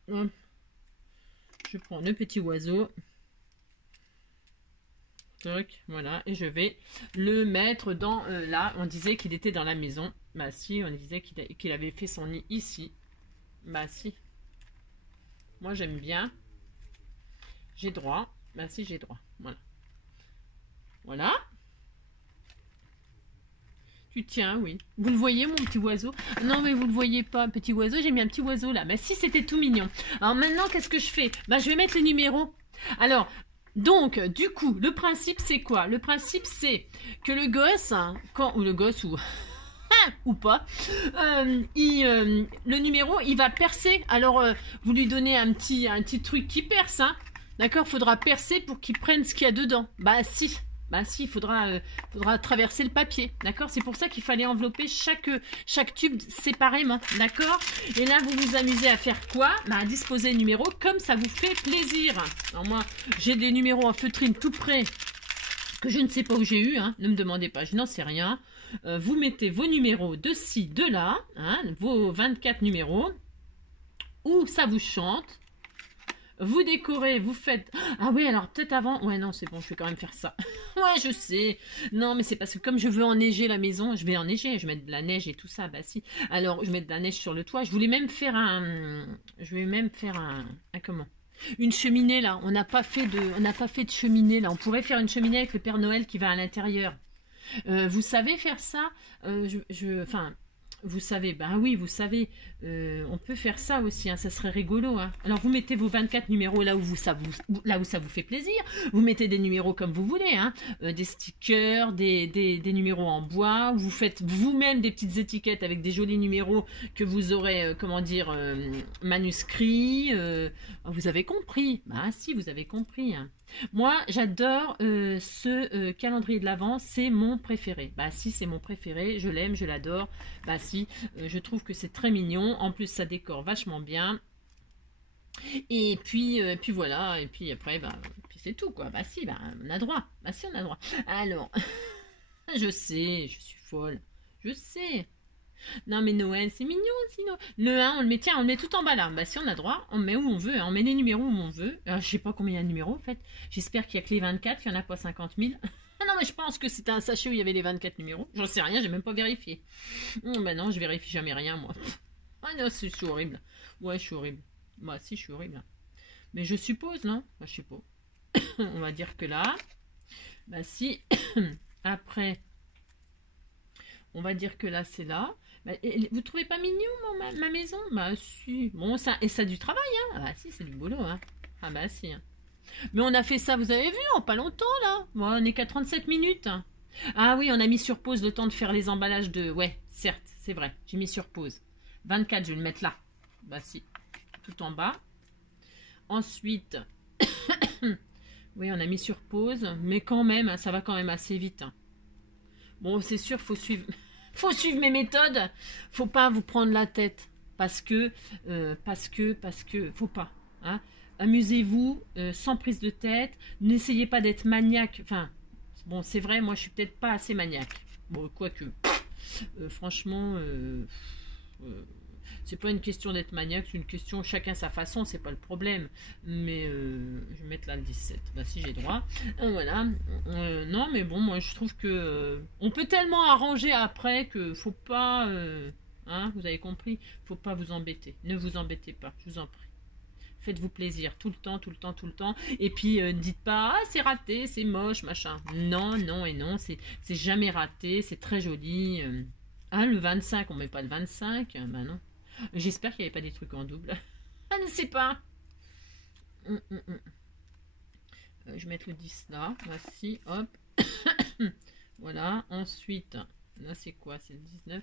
Je prends le petit oiseau. Voilà, et je vais le mettre dans... là, on disait qu'il était dans la maison. Bah si, on disait qu'il avait fait son nid ici. Bah si. Moi j'aime bien. J'ai droit. Bah si, j'ai droit. Voilà. Voilà. Tu tiens, oui. Vous le voyez, mon petit oiseau? Non, mais vous le voyez pas, petit oiseau. J'ai mis un petit oiseau là. Bah si, c'était tout mignon. Alors maintenant, qu'est-ce que je fais? Bah je vais mettre les numéros. Alors, donc, du coup, le principe, c'est quoi? Le principe, c'est que le gosse, hein, quand... Ou le gosse, ou pas, le numéro, il va percer. Alors, vous lui donnez un petit truc qui perce, hein. D'accord? Faudra percer pour qu'il prenne ce qu'il y a dedans. Bah si. Bah si, il faudra traverser le papier, d'accord? C'est pour ça qu'il fallait envelopper chaque tube séparément, d'accord? Et là, vous vous amusez à faire quoi? Bah, à disposer les numéros comme ça vous fait plaisir. Alors moi, j'ai des numéros en feutrine tout près que je ne sais pas où j'ai eu, hein. Ne me demandez pas, je n'en sais rien. Vous mettez vos numéros de ci, de là, hein, vos 24 numéros, où ça vous chante. Vous décorez, vous faites... Ah oui, alors peut-être avant... Ouais, non, c'est bon, je vais quand même faire ça. Ouais, je sais. Non, mais c'est parce que comme je veux enneiger la maison, je vais enneiger, je vais mettre de la neige et tout ça. Bah si. Alors, je vais mettre de la neige sur le toit. Je voulais même faire un... Je vais même faire un comment? Une cheminée, là. On n'a pas fait de cheminée, là. On pourrait faire une cheminée avec le Père Noël qui va à l'intérieur. Vous savez faire ça? Enfin... Vous savez, ben oui, vous savez, on peut faire ça aussi, hein, ça serait rigolo. Hein. Alors vous mettez vos 24 numéros là où ça vous fait plaisir. Vous mettez des numéros comme vous voulez, hein, des stickers, des numéros en bois. Vous faites vous-même des petites étiquettes avec des jolis numéros que vous aurez, comment dire, manuscrits. Vous avez compris? Bah si, vous avez compris. Hein. Moi, j'adore ce calendrier de l'Avent, c'est mon préféré. Bah si, c'est mon préféré, je l'aime, je l'adore. Bah si, je trouve que c'est très mignon. En plus, ça décore vachement bien. Et puis voilà, et puis après, bah, puis c'est tout quoi. Bah si, bah, on a droit. Bah si, on a droit. Alors, je sais, je suis folle. Je sais. Non mais Noël, c'est mignon sinon. Le 1, on le met, tiens, on le met tout en bas là. Bah si on a droit, on met où on veut, hein. On met les numéros où on veut. Je sais pas combien il y a de numéros en fait. J'espère qu'il y a que les 24, qu'il n'y en a pas 50 000. Ah non mais je pense que c'était un sachet où il y avait les 24 numéros. J'en sais rien, j'ai même pas vérifié. Bah non, je vérifie jamais rien moi. Ah non, je suis horrible. Ouais, je suis horrible. Bah si, je suis horrible. Mais je suppose, non? Bah, je sais pas. On va dire que là. Bah si. Après. On va dire que là, c'est là. Bah, vous trouvez pas mignon ma maison? Bah si. Bon, ça, et ça a du travail, hein? Ah bah si, c'est du boulot, hein. Ah bah si. Hein. Mais on a fait ça, vous avez vu, en pas longtemps, là. Bon, on est qu'à 37 minutes. Ah oui, on a mis sur pause le temps de faire les emballages de... Ouais, certes, c'est vrai. J'ai mis sur pause. 24, je vais le mettre là. Bah si. Tout en bas. Ensuite... oui, on a mis sur pause. Mais quand même, ça va quand même assez vite. Bon, c'est sûr, faut suivre... faut suivre mes méthodes. Faut pas vous prendre la tête. Parce que... faut pas. Hein. Amusez-vous, sans prise de tête. N'essayez pas d'être maniaque. Enfin, bon, c'est vrai, moi, je suis peut-être pas assez maniaque. Bon, quoique. Franchement, c'est pas une question d'être maniaque, c'est une question chacun sa façon, c'est pas le problème. Mais je vais mettre là le 17. Bah si j'ai droit. Voilà. Non, mais bon, moi, je trouve que on peut tellement arranger après que faut pas... hein, vous avez compris? Faut pas vous embêter. Ne vous embêtez pas, je vous en prie. Faites-vous plaisir tout le temps, tout le temps, tout le temps. Et puis, ne dites pas, ah, c'est raté, c'est moche, machin. Non, non et non, c'est jamais raté, c'est très joli. Ah, le 25, on met pas le 25. Ben non. J'espère qu'il n'y avait pas des trucs en double. Ah, ne sais pas. Je vais mettre le 10 là. Voici, hop. Voilà. Ensuite, là, c'est quoi? C'est le 19.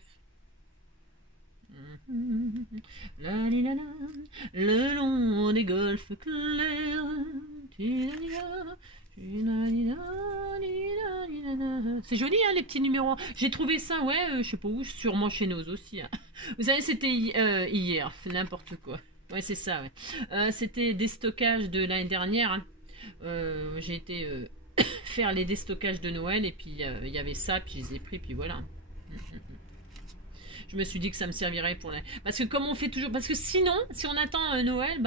Le long des golfes clairs, c'est joli hein, les petits numéros. J'ai trouvé ça, ouais, je sais pas où, sûrement chez Noz aussi. Hein. Vous savez, c'était hier, c'est n'importe quoi. Ouais, c'est ça, ouais. C'était des stockages de l'année dernière. Hein. J'ai été faire les déstockages de Noël et puis il y avait ça, puis je les ai pris, puis voilà. Je me suis dit que ça me servirait pour les... Parce que comme on fait toujours... Parce que sinon, si on attend Noël,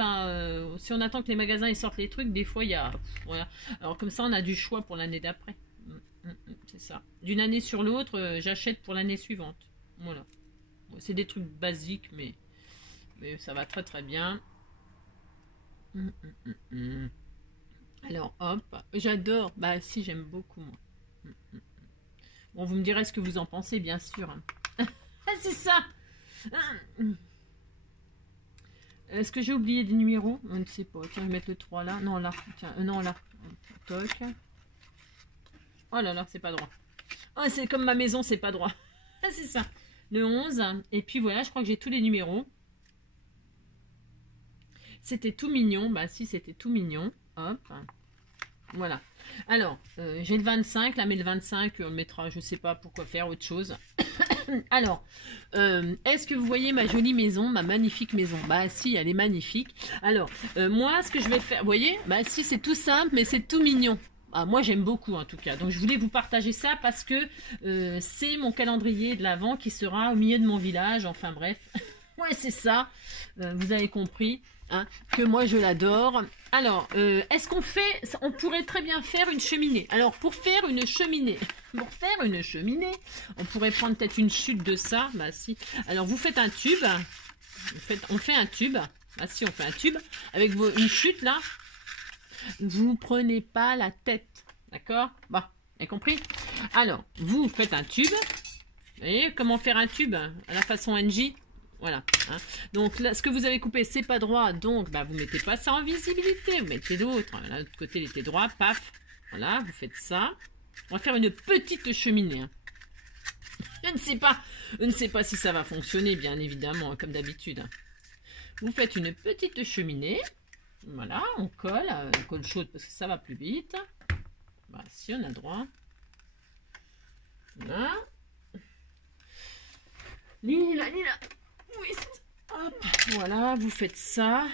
si on attend que les magasins ils sortent les trucs, des fois il y a... Voilà. Alors comme ça, on a du choix pour l'année d'après. C'est ça. D'une année sur l'autre, j'achète pour l'année suivante. Voilà. Bon, c'est des trucs basiques, mais ça va très très bien. Alors, hop. J'adore. Bah si, j'aime beaucoup, moi. Bon, vous me direz ce que vous en pensez, bien sûr. Ah, c'est ça. Est-ce que j'ai oublié des numéros? On ne sait pas. Tiens, je vais mettre le 3 là. Non, là. Tiens, non, là. Toc. Oh là là, c'est pas droit. Oh, c'est comme ma maison, c'est pas droit. Ah, c'est ça. Le 11. Et puis voilà, je crois que j'ai tous les numéros. C'était tout mignon. Bah si, c'était tout mignon. Hop. Voilà. Alors, j'ai le 25. Là, mais le 25, on le mettra, je sais pas pourquoi faire autre chose. Alors, est-ce que vous voyez ma jolie maison, ma magnifique maison? Bah si, elle est magnifique. Alors, moi, ce que je vais faire, vous voyez? Bah si, c'est tout simple, mais c'est tout mignon. Ah, moi, j'aime beaucoup, en tout cas. Donc, je voulais vous partager ça parce que c'est mon calendrier de l'Avent qui sera au milieu de mon village. Enfin, bref. Ouais, c'est ça. Vous avez compris, hein, que moi, je l'adore. Alors, est-ce qu'on fait... On pourrait très bien faire une cheminée. Alors, pour faire une cheminée... on pourrait prendre peut-être une chute de ça. Bah, si. Alors, vous faites un tube. On fait un tube. Bah, si, on fait un tube. Avec une chute, là. Vous prenez pas la tête. D'accord? Bon, vous avez compris? Alors, vous faites un tube. Vous voyez comment faire un tube à la façon NJ? Voilà. Hein. Donc, là, ce que vous avez coupé, c'est pas droit. Donc, bah, vous mettez pas ça en visibilité. Vous mettez l'autre. Là, l'autre côté, il était droit. Paf. Voilà, vous faites ça. On va faire une petite cheminée. Hein. Je ne sais pas si ça va fonctionner, bien évidemment, comme d'habitude. Vous faites une petite cheminée. Voilà, on colle chaude parce que ça va plus vite. Bah, si on a droit. Voilà. Lila. Twist. Hop. Voilà, vous faites ça.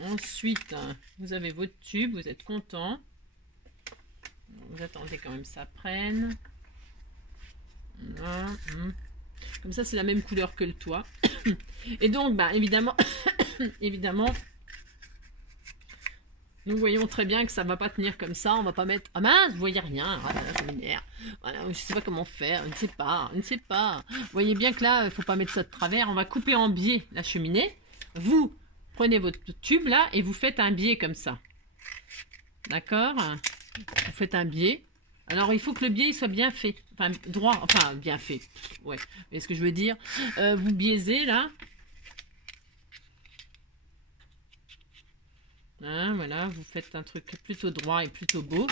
Ensuite, vous avez votre tube, vous êtes content. Vous attendez quand même que ça prenne. Voilà. Comme ça, c'est la même couleur que le toit. Et donc, bah, évidemment, nous voyons très bien que ça ne va pas tenir comme ça. On va pas mettre... Ah mince, vous voyez rien. Voilà, ça m'énerve. Voilà, je ne sais pas comment faire. Je ne sais pas. Vous voyez bien que là, il ne faut pas mettre ça de travers. On va couper en biais la cheminée. Vous prenez votre tube là et vous faites un biais comme ça. D'accord? Vous faites un biais. Alors, il faut que le biais soit bien fait. Enfin, droit. Enfin, bien fait. Ouais. Vous voyez ce que je veux dire? Vous biaisez, là. Hein, voilà. Vous faites un truc plutôt droit et plutôt beau.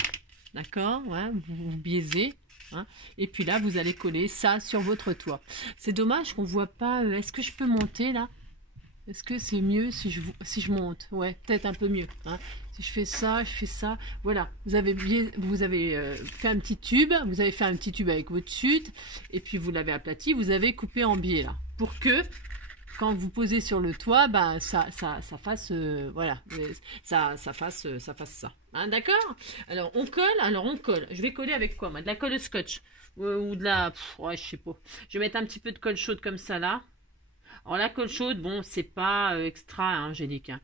D'accord? Ouais, vous biaisez. Hein, et puis là, vous allez coller ça sur votre toit. C'est dommage qu'on ne voit pas... Est-ce que je peux monter, là? Est-ce que c'est mieux si je monte? Ouais, peut-être un peu mieux. Hein. Si je fais ça, voilà. Vous avez fait un petit tube, vous avez fait un petit tube avec votre chute, et puis vous l'avez aplati, vous avez coupé en biais là, pour que quand vous posez sur le toit, bah ça fasse, voilà, ça fasse ça. Hein, d'accord? Alors on colle. Je vais coller avec quoi, moi? De la colle scotch ou de la, ouais, je sais pas. Je vais mettre un petit peu de colle chaude comme ça là. Alors la colle chaude, bon, c'est pas extra hein, angélique, hein.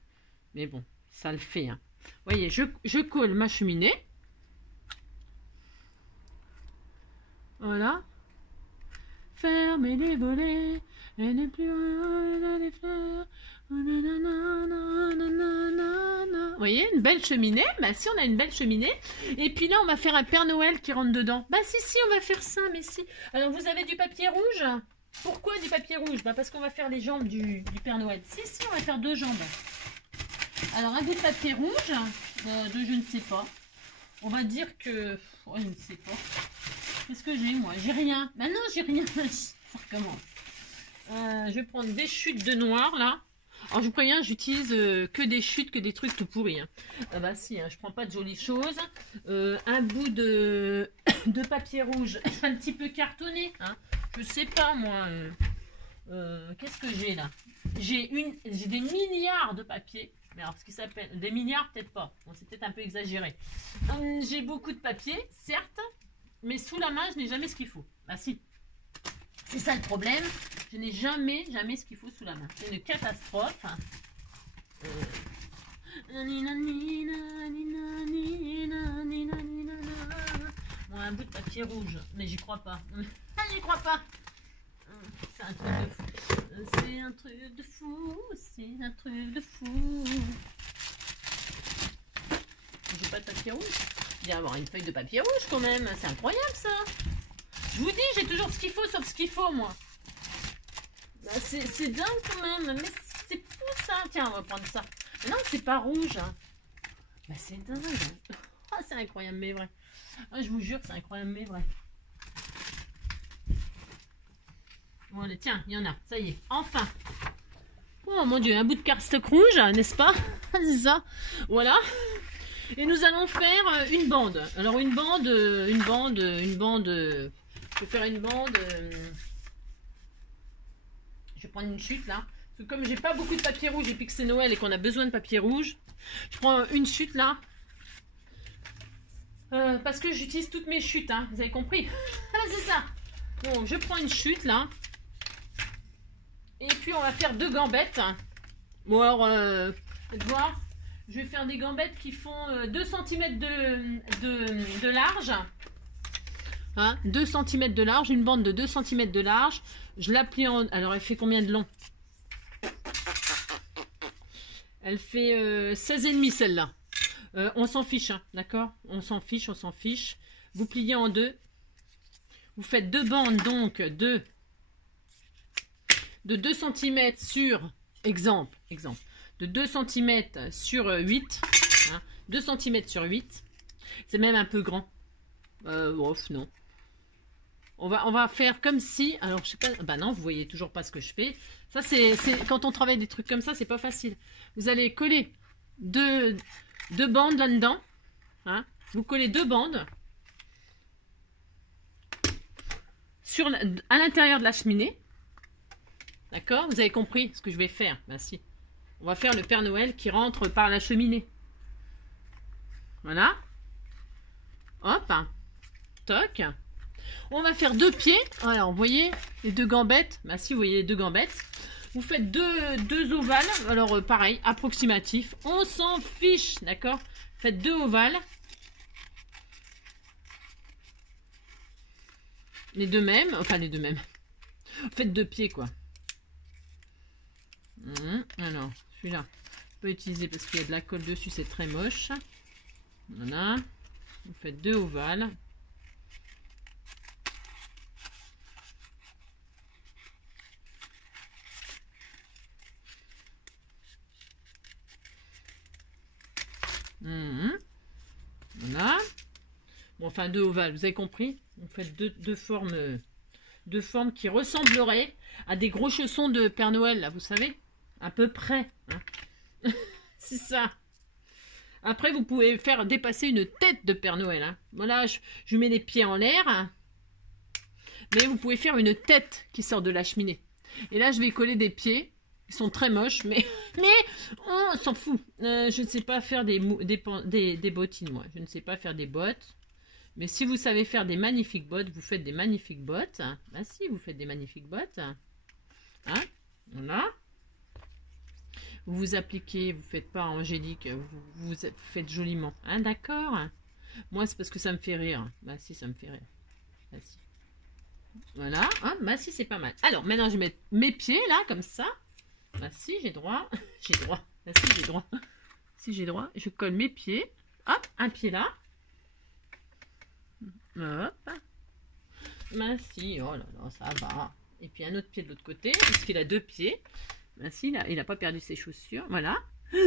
Mais bon, ça le fait. Hein. Vous voyez, je colle ma cheminée. Voilà. Fermez les volets, et ne plus rien les fleurs. Vous voyez, une belle cheminée. Bah si, on a une belle cheminée. Et puis là, on va faire un Père Noël qui rentre dedans. Bah si, on va faire ça, mais si. Alors, vous avez du papier rouge? Pourquoi du papier rouge? Bah parce qu'on va faire les jambes du Père Noël. Si, on va faire 2 jambes. Alors, un bout de papier rouge, de je ne sais pas. On va dire que... Oh, je ne sais pas. Qu'est-ce que j'ai, moi? J'ai rien. Bah non, j'ai rien. Ça recommence. Je vais prendre des chutes de noir, là. Alors, je vous préviens, j'utilise que des chutes, que des trucs tout pourris. Hein. Ah bah si, hein, je prends pas de jolies choses. Un bout de papier rouge, un petit peu cartonné. Hein. Je sais pas, moi. Qu'est-ce que j'ai, là? J'ai des milliards de papiers. Mais alors, ce qui s'appelle... Des milliards, peut-être pas. Bon, c'est peut-être un peu exagéré. J'ai beaucoup de papier, certes. Mais sous la main, je n'ai jamais ce qu'il faut. Bah si. C'est ça le problème. Je n'ai jamais ce qu'il faut sous la main. C'est une catastrophe. Bon, un bout de papier rouge. Mais j'y crois pas. j'y crois pas. C'est un truc de fou. C'est un truc de fou. C'est un truc de fou. J'ai pas de papier rouge. Il doit y avoir une feuille de papier rouge quand même. C'est incroyable ça. Je vous dis, j'ai toujours ce qu'il faut sauf ce qu'il faut moi. Bah, c'est dingue quand même. Mais c'est fou ça. Tiens, on va prendre ça. Mais non, c'est pas rouge. Hein. Bah, c'est dingue. Hein. Ah, c'est incroyable mais vrai. Ah, je vous jure, c'est incroyable mais vrai. Voilà, tiens, il y en a. Ça y est, enfin. Oh mon Dieu, un bout de cardstock rouge, n'est-ce pas? C'est ça. Voilà. Et nous allons faire une bande. Alors une bande. Je vais faire une bande. Je vais prendre une chute là. Parce que comme j'ai pas beaucoup de papier rouge et puis que c'est Noël et qu'on a besoin de papier rouge, je prends une chute là. Parce que j'utilise toutes mes chutes, hein. Vous avez compris? Ah, c'est ça. Bon, je prends une chute là. Et puis on va faire 2 gambettes. Bon alors, faites voir. Je vais faire des gambettes qui font 2 cm de large. Hein, 2 cm de large, une bande de 2 cm de large. Je la plie en... Alors elle fait combien de long? Elle fait 16,5 celle-là. On s'en fiche, hein, d'accord? On s'en fiche, on s'en fiche. Vous pliez en 2. Vous faites 2 bandes donc de 2 cm sur, exemple, de 2 cm sur 8. Hein, 2 cm sur 8. C'est même un peu grand. Non. On va faire comme si, alors je sais pas, bah non, vous voyez toujours pas ce que je fais. Ça c'est quand on travaille des trucs comme ça, c'est pas facile. Vous allez coller deux bandes là-dedans. Hein, vous collez 2 bandes à l'intérieur de la cheminée. D'accord? Vous avez compris ce que je vais faire? Ben si. On va faire le Père Noël qui rentre par la cheminée. Voilà. Hop. Toc. On va faire 2 pieds. Alors, vous voyez les 2 gambettes? Ben si, vous voyez les 2 gambettes. Vous faites deux ovales. Alors, pareil, approximatif. On s'en fiche, d'accord? Faites 2 ovales. Les 2 mêmes. Enfin, les 2 mêmes. Faites 2 pieds, quoi. Alors, celui-là, je peux utiliser parce qu'il y a de la colle dessus, c'est très moche. Voilà. Vous faites 2 ovales. Voilà. Bon, enfin 2 ovales, vous avez compris? Vous faites deux formes qui ressembleraient à des gros chaussons de Père Noël, là, vous savez? À peu près. Hein. C'est ça. Après, vous pouvez faire dépasser une tête de Père Noël. Hein. Voilà, je mets les pieds en l'air. Hein. Mais vous pouvez faire une tête qui sort de la cheminée. Et là, je vais coller des pieds. Ils sont très moches, mais on s'en fout. Je ne sais pas faire des bottines, moi. Je ne sais pas faire des bottes. Mais si vous savez faire des magnifiques bottes, vous faites des magnifiques bottes. Bah si, vous faites des magnifiques bottes. Hein, voilà. Vous vous appliquez, vous faites pas angélique, vous faites joliment. Hein, d'accord? Moi, c'est parce que ça me fait rire. Bah si, ça me fait rire. Bah si. Voilà. Hein, bah si, c'est pas mal. Alors, maintenant, je vais mettre mes pieds, là, comme ça. Bah si, j'ai droit. J'ai droit. Bah si, j'ai droit. Si, j'ai droit. Je colle mes pieds. Hop, un pied là. Hop. Bah si, oh là là, ça va. Et puis un autre pied de l'autre côté, puisqu'il a 2 pieds. Bah si, il n'a pas perdu ses chaussures. Voilà.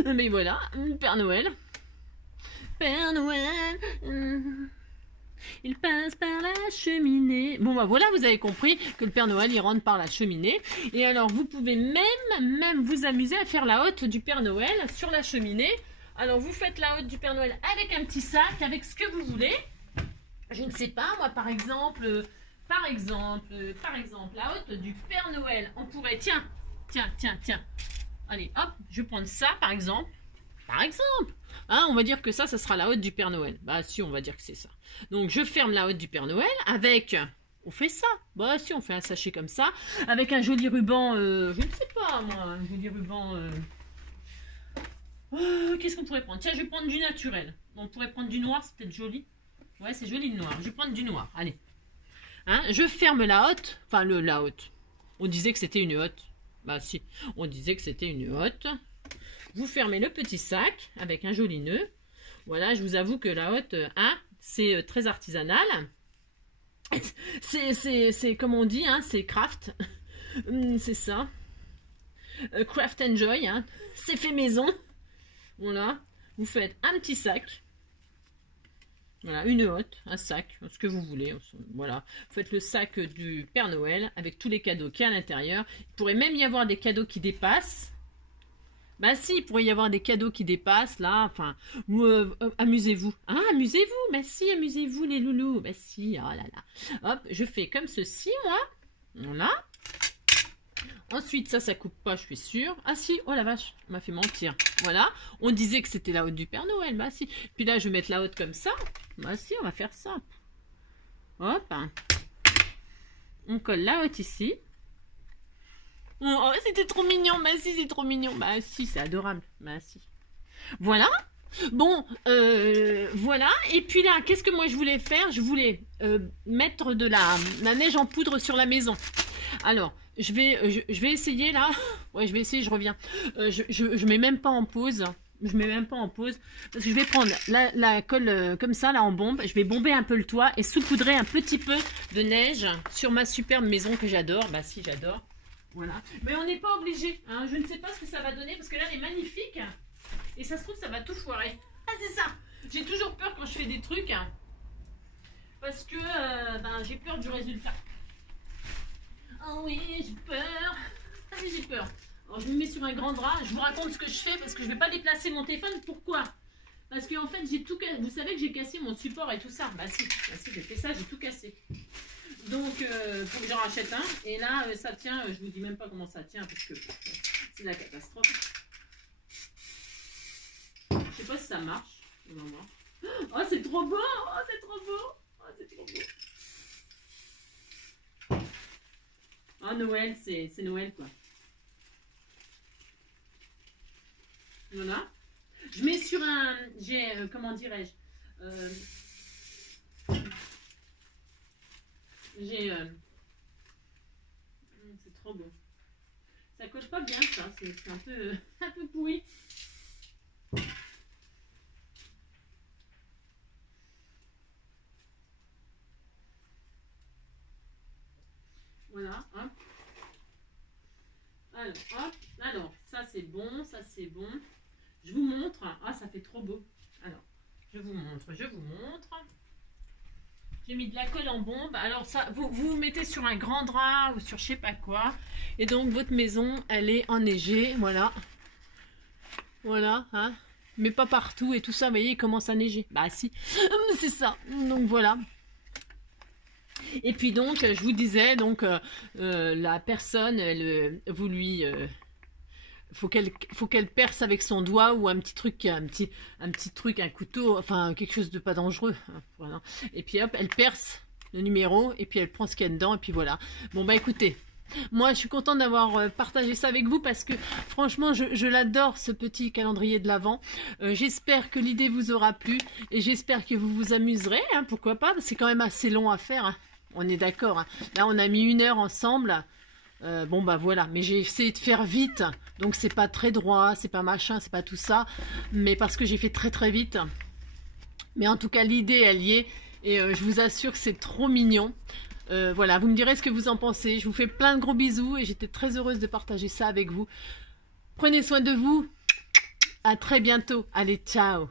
Mais voilà, Père Noël. Père Noël. Il passe par la cheminée. Bon, bah voilà, vous avez compris que le Père Noël, il rentre par la cheminée. Et alors, vous pouvez même vous amuser à faire la hotte du Père Noël sur la cheminée. Alors, vous faites la hotte du Père Noël avec un petit sac, avec ce que vous voulez. Je ne sais pas, moi, par exemple, la hotte du Père Noël. On pourrait, tiens. Allez, hop, je vais prendre ça, par exemple. Hein, on va dire que ça sera la hotte du Père Noël. Bah si, on va dire que c'est ça. Donc, je ferme la hotte du Père Noël avec... On fait ça. Bah si, on fait un sachet comme ça. Avec un joli ruban, je ne sais pas, moi. Un joli ruban... qu'est-ce qu'on pourrait prendre? Tiens, je vais prendre du naturel. On pourrait prendre du noir, c'est peut-être joli. Ouais, c'est joli le noir. Je vais prendre du noir. Allez. Hein, je ferme la hotte. Enfin, la hotte. On disait que c'était une hotte. Bah si, on disait que c'était une hotte. Vous fermez le petit sac avec un joli nœud. Voilà, je vous avoue que la hotte, hein, c'est très artisanal. C'est comme on dit, hein, c'est craft. C'est ça. Craft and Joy, hein. C'est fait maison. Voilà, vous faites un petit sac. Voilà, une hotte, un sac, ce que vous voulez. Voilà, vous faites le sac du Père Noël avec tous les cadeaux qu'il y a à l'intérieur. Il pourrait même y avoir des cadeaux qui dépassent. Bah si, il pourrait y avoir des cadeaux qui dépassent, là, enfin, amusez-vous. Ah, amusez-vous, bah si, amusez-vous les loulous. Bah si, oh là là. Hop, je fais comme ceci, moi. Voilà. Ensuite, ça coupe pas, je suis sûre. Ah si, oh la vache, on m'a fait mentir. Voilà, on disait que c'était la hotte du Père Noël, bah si. Puis là, je vais mettre la hotte comme ça. Bah si, on va faire ça. Hop. On colle la hotte ici. Oh, c'était trop mignon, bah si, c'est trop mignon. Bah si, c'est adorable, bah si. Voilà. Bon, voilà. Et puis là, qu'est-ce que moi je voulais faire? Je voulais mettre de la neige en poudre sur la maison. Alors, je vais essayer là. Ouais, je vais essayer, je reviens. Je mets même pas en pause. Je mets même pas en pause. Parce que je vais prendre la colle comme ça, là, en bombe. Je vais bomber un peu le toit et saupoudrer un petit peu de neige sur ma superbe maison que j'adore. Bah si, j'adore. Voilà. Mais on n'est pas obligé. Hein. Je ne sais pas ce que ça va donner parce que là, elle est magnifique. Et ça se trouve, ça va tout foirer. Ah, c'est ça. J'ai toujours peur quand je fais des trucs. Hein, parce que ben, j'ai peur du résultat. Oh oui, j'ai peur. Ah oui, j'ai peur. Alors, je me mets sur un grand drap. Je vous raconte ce que je fais parce que je ne vais pas déplacer mon téléphone. Pourquoi? Parce qu'en fait, j'ai tout cassé. Vous savez que j'ai cassé mon support et tout ça. Bah si, j'ai fait ça, j'ai tout cassé. Donc, faut que j'en rachète un. Et là, ça tient. Je vous dis même pas comment ça tient parce que c'est la catastrophe. Je sais pas si ça marche. On va voir. Oh, c'est trop beau! Oh, c'est trop beau! Oh, c'est trop beau! Oh, Noël, c'est Noël, quoi. Voilà. Je mets sur un... J'ai... comment dirais-je? J'ai... c'est trop beau. Ça colle pas bien, ça. C'est un peu pourri. Voilà, hop. Alors, hop. Alors, ça c'est bon, ça c'est bon. Je vous montre. Ah, ça fait trop beau. Alors, je vous montre. J'ai mis de la colle en bombe. Alors, ça, vous mettez sur un grand drap ou sur je sais pas quoi. Et donc, votre maison, elle est enneigée. Voilà. Voilà, hein. Mais pas partout et tout ça, vous voyez, il commence à neiger. Bah si, c'est ça. Donc, voilà. Et puis donc, je vous disais, donc la personne, vous lui, faut qu'elle perce avec son doigt ou un petit truc, un couteau, enfin quelque chose de pas dangereux. Hein, voilà. Et puis hop, elle perce le numéro et puis elle prend ce qu'il y a dedans et puis voilà. Bon bah écoutez, moi je suis contente d'avoir partagé ça avec vous parce que franchement je l'adore ce petit calendrier de l'Avent. J'espère que l'idée vous aura plu et j'espère que vous vous amuserez, hein, pourquoi pas, c'est quand même assez long à faire. Hein. On est d'accord. Hein. Là, on a mis 1 heure ensemble. Bon, bah voilà. Mais j'ai essayé de faire vite. Donc, c'est pas très droit, c'est pas machin, c'est pas tout ça. Mais parce que j'ai fait très très vite. Mais en tout cas, l'idée, elle y est. Et je vous assure que c'est trop mignon. Voilà, vous me direz ce que vous en pensez. Je vous fais plein de gros bisous. Et j'étais très heureuse de partager ça avec vous. Prenez soin de vous. À très bientôt. Allez, ciao.